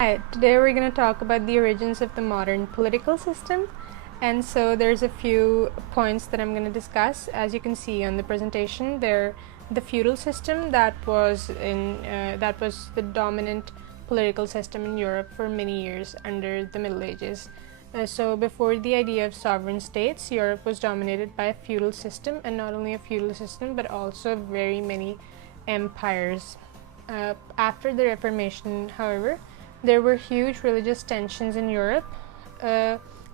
Hi, today we're going to talk about the origins of the modern political system. And so there's a few points that I'm going to discuss. As you can see on the presentation, the feudal system that was the dominant political system in Europe for many years under the Middle Ages. So before the idea of sovereign states, Europe was dominated by a feudal system, and not only a feudal system but also very many empires. After the Reformation, however, there were huge religious tensions in Europe,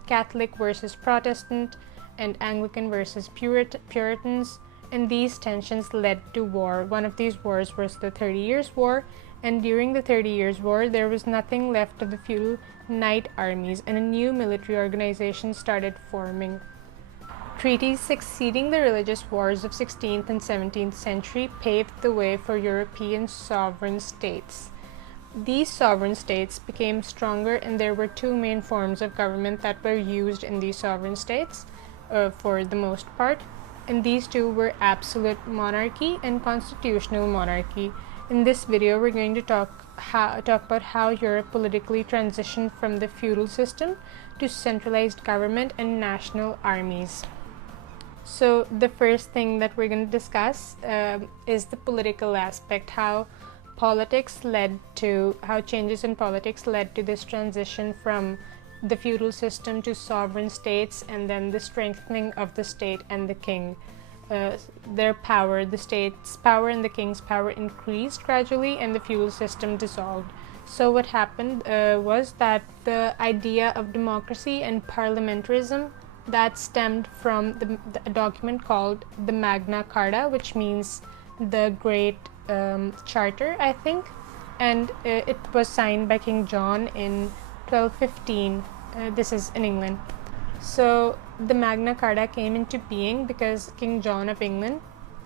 Catholic versus Protestant, and Anglican versus Puritans, and these tensions led to war. One of these wars was the 30 Years' War, and during the 30 Years' War, there was nothing left of the feudal knight armies, and a new military organization started forming. Treaties succeeding the religious wars of 16th and 17th century paved the way for European sovereign states. These sovereign states became stronger, and there were two main forms of government that were used in these sovereign states for the most part, and these two were absolute monarchy and constitutional monarchy. In this video, we're going to talk about how Europe politically transitioned from the feudal system to centralized government and national armies. So the first thing that we're going to discuss is the political aspect, how changes in politics led to this transition from the feudal system to sovereign states, and then the strengthening of the state and the king. Their power, the state's power and the king's power increased gradually, and the feudal system dissolved. So what happened was that the idea of democracy and parliamentarism that stemmed from the document called the Magna Carta, which means the Great Charter, I think, and it was signed by King John in 1215. This is in England. So the Magna Carta came into being because King John of England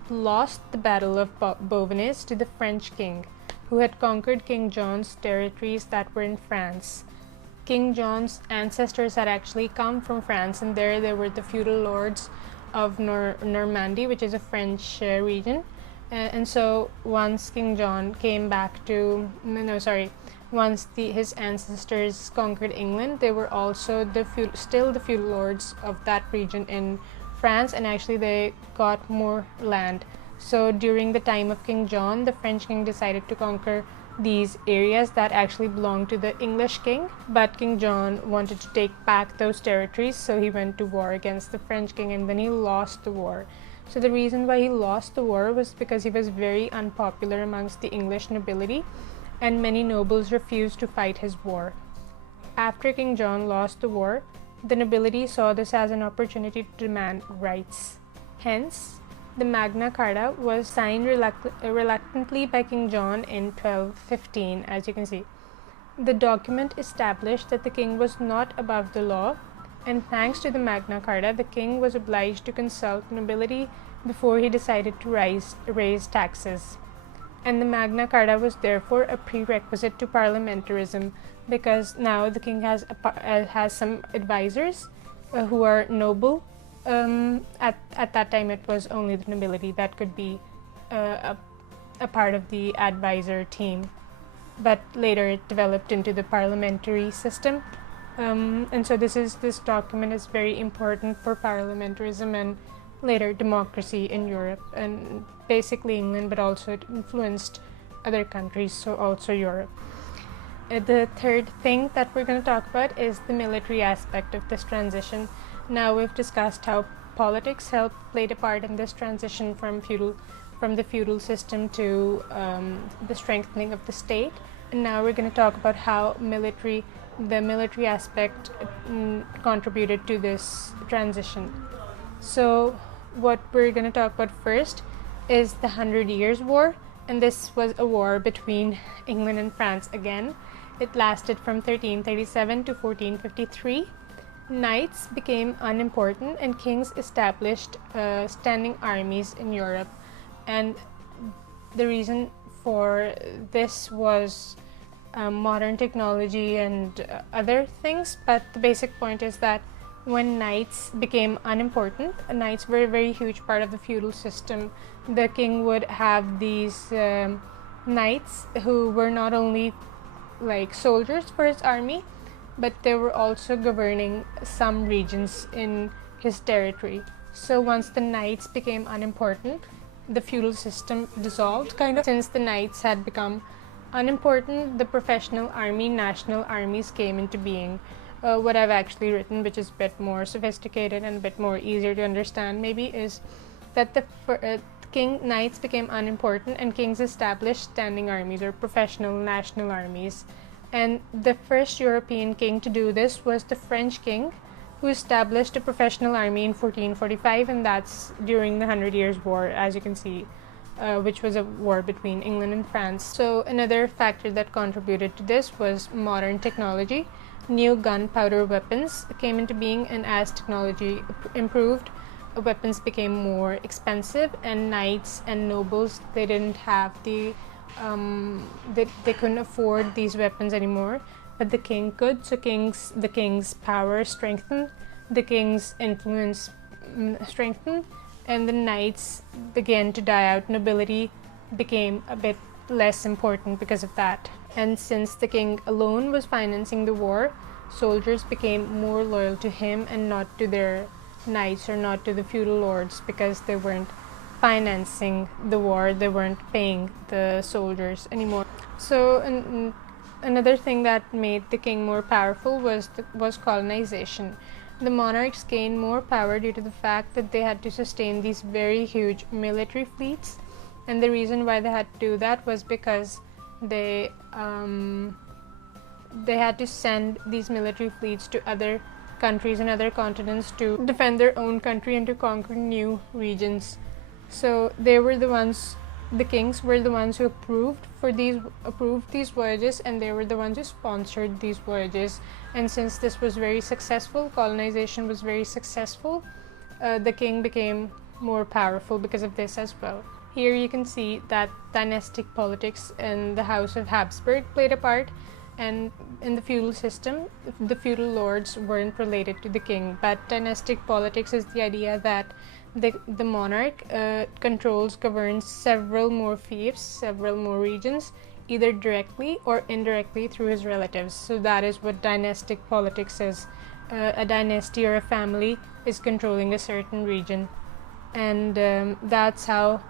lost the Battle of Bouvines to the French king, who had conquered King John's territories that were in France. King John's ancestors had actually come from France, and there they were the feudal lords of Normandy, which is a French region. And so once King John came back to, once his ancestors conquered England, they were also still the feudal lords of that region in France, and actually they got more land. So during the time of King John, the French king decided to conquer these areas that actually belonged to the English king, but King John wanted to take back those territories, so he went to war against the French king, and then he lost the war. So the reason why he lost the war was because he was very unpopular amongst the English nobility, and many nobles refused to fight his war. After King John lost the war, the nobility saw this as an opportunity to demand rights. Hence, the Magna Carta was signed reluctantly by King John in 1215, as you can see. The document established that the king was not above the law, and thanks to the Magna Carta, the king was obliged to consult nobility before he decided to raise taxes. And the Magna Carta was therefore a prerequisite to parliamentarism, because now the king has some advisors who are noble. At that time, it was only the nobility that could be a part of the advisor team, but later it developed into the parliamentary system. And so this document is very important for parliamentarism and later democracy in Europe, and basically England, but also it influenced other countries, so also Europe. The third thing that we're going to talk about is the military aspect of this transition. Now we've discussed how politics played a part in this transition from the feudal system to the strengthening of the state, and now we're going to talk about how the military aspect contributed to this transition. So what we're going to talk about first is the 100 Years' War, and this was a war between England and France again. It lasted from 1337 to 1453. Knights became unimportant, and kings established standing armies in Europe, and the reason for this was modern technology and other things, but the basic point is that when knights became unimportant, knights were a very huge part of the feudal system. The king would have these knights who were not only like soldiers for his army, but they were also governing some regions in his territory. So once the knights became unimportant, the feudal system dissolved, kind of. Since the knights had become unimportant, the professional army, national armies came into being. What I've actually written, which is a bit more sophisticated and a bit more easier to understand maybe, is that the knights became unimportant and kings established standing armies or professional national armies. And the first European king to do this was the French king, who established a professional army in 1445, and that's during the 100 Years' War, as you can see, which was a war between England and France. So another factor that contributed to this was modern technology. New gunpowder weapons came into being, and as technology improved, weapons became more expensive, and knights and nobles, they didn't have the they couldn't afford these weapons anymore, but the king could. So the king's power strengthened, the king's influence strengthened, and the knights began to die out. Nobility became a bit less important because of that. And since the king alone was financing the war, soldiers became more loyal to him and not to their knights or not to the feudal lords, because they weren't financing the war, they weren't paying the soldiers anymore. So another thing that made the king more powerful was colonization. The monarchs gained more power due to the fact that they had to sustain these very huge military fleets, and the reason why they had to do that was because they had to send these military fleets to other countries and other continents to defend their own country and to conquer new regions. So the kings were the ones who approved these voyages, and they were the ones who sponsored these voyages. And since this was very successful, colonization was very successful, the king became more powerful because of this as well. Here you can see that dynastic politics in the House of Habsburg played a part, and in the feudal system, the feudal lords weren't related to the king, but dynastic politics is the idea that the monarch governs several more fiefs, several more regions, either directly or indirectly through his relatives. So that is what dynastic politics is. A dynasty or a family is controlling a certain region, and that's how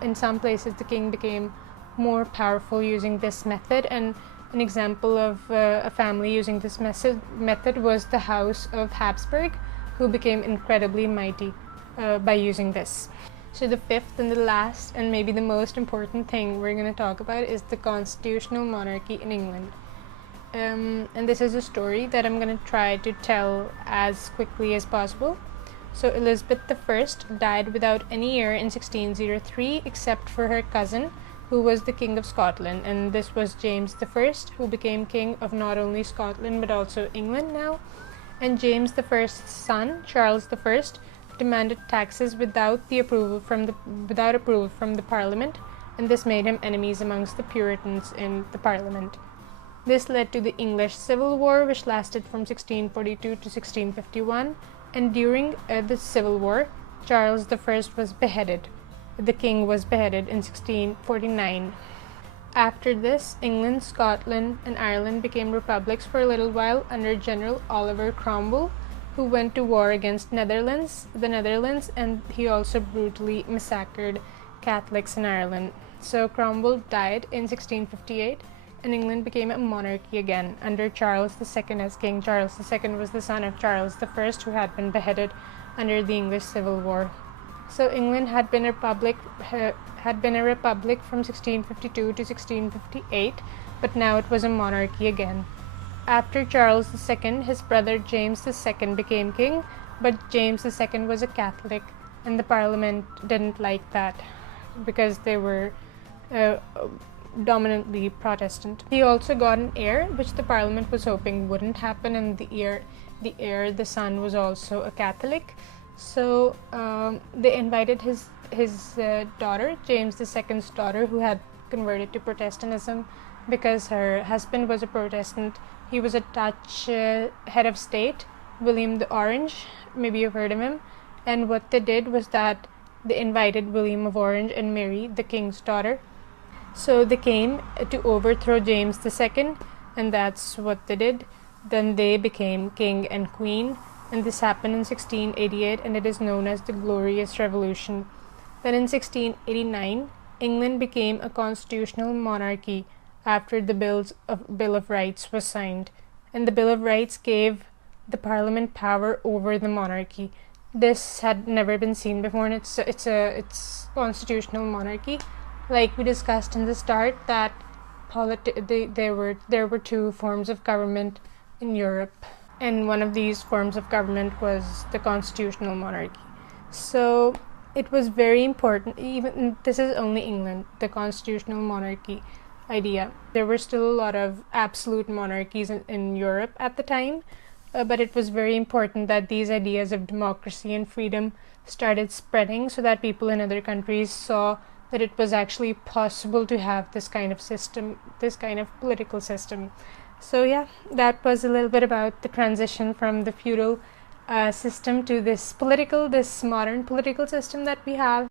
in some places the king became more powerful using this method. And an example of a family using this method was the House of Habsburg, who became incredibly mighty by using this. So the fifth and the last and maybe the most important thing we're going to talk about is the constitutional monarchy in England. And this is a story that I'm going to try to tell as quickly as possible. So Elizabeth I died without any heir in 1603 except for her cousin, who was the King of Scotland, and this was James I, who became king of not only Scotland but also England now. And James I's son, Charles I, demanded taxes without approval from the Parliament, and this made him enemies amongst the Puritans in the Parliament. This led to the English Civil War, which lasted from 1642 to 1651, and during the Civil War, Charles I was beheaded. The king was beheaded in 1649. After this, England, Scotland, and Ireland became republics for a little while under General Oliver Cromwell, who went to war against the Netherlands, and he also brutally massacred Catholics in Ireland. So Cromwell died in 1658, and England became a monarchy again under Charles II as king. Charles II was the son of Charles I, who had been beheaded under the English Civil War. So England had been a republic from 1652 to 1658, but now it was a monarchy again. After Charles II, his brother James II became king, but James II was a Catholic, and the Parliament didn't like that because they were dominantly Protestant. He also got an heir, which the Parliament was hoping wouldn't happen, and the son, was also a Catholic. So they invited his daughter, James II's daughter, who had converted to Protestantism because her husband was a Protestant. He was a Dutch head of state, William the Orange. Maybe you've heard of him. And what they did was that they invited William of Orange and Mary, the king's daughter. So they came to overthrow James II, and that's what they did. Then they became king and queen, and this happened in 1688, and it is known as the Glorious Revolution. Then in 1689, England became a constitutional monarchy after the Bill of Rights was signed, and the Bill of Rights gave the Parliament power over the monarchy. This had never been seen before, and it's constitutional monarchy. Like we discussed in the start, that there were two forms of government in Europe, and one of these forms of government was the constitutional monarchy. So it was very important. Even this is only England, the constitutional monarchy idea. There were still a lot of absolute monarchies in Europe at the time, but it was very important that these ideas of democracy and freedom started spreading, so that people in other countries saw that it was actually possible to have this kind of system, this kind of political system. So yeah, that was a little bit about the transition from the feudal system to this modern political system that we have.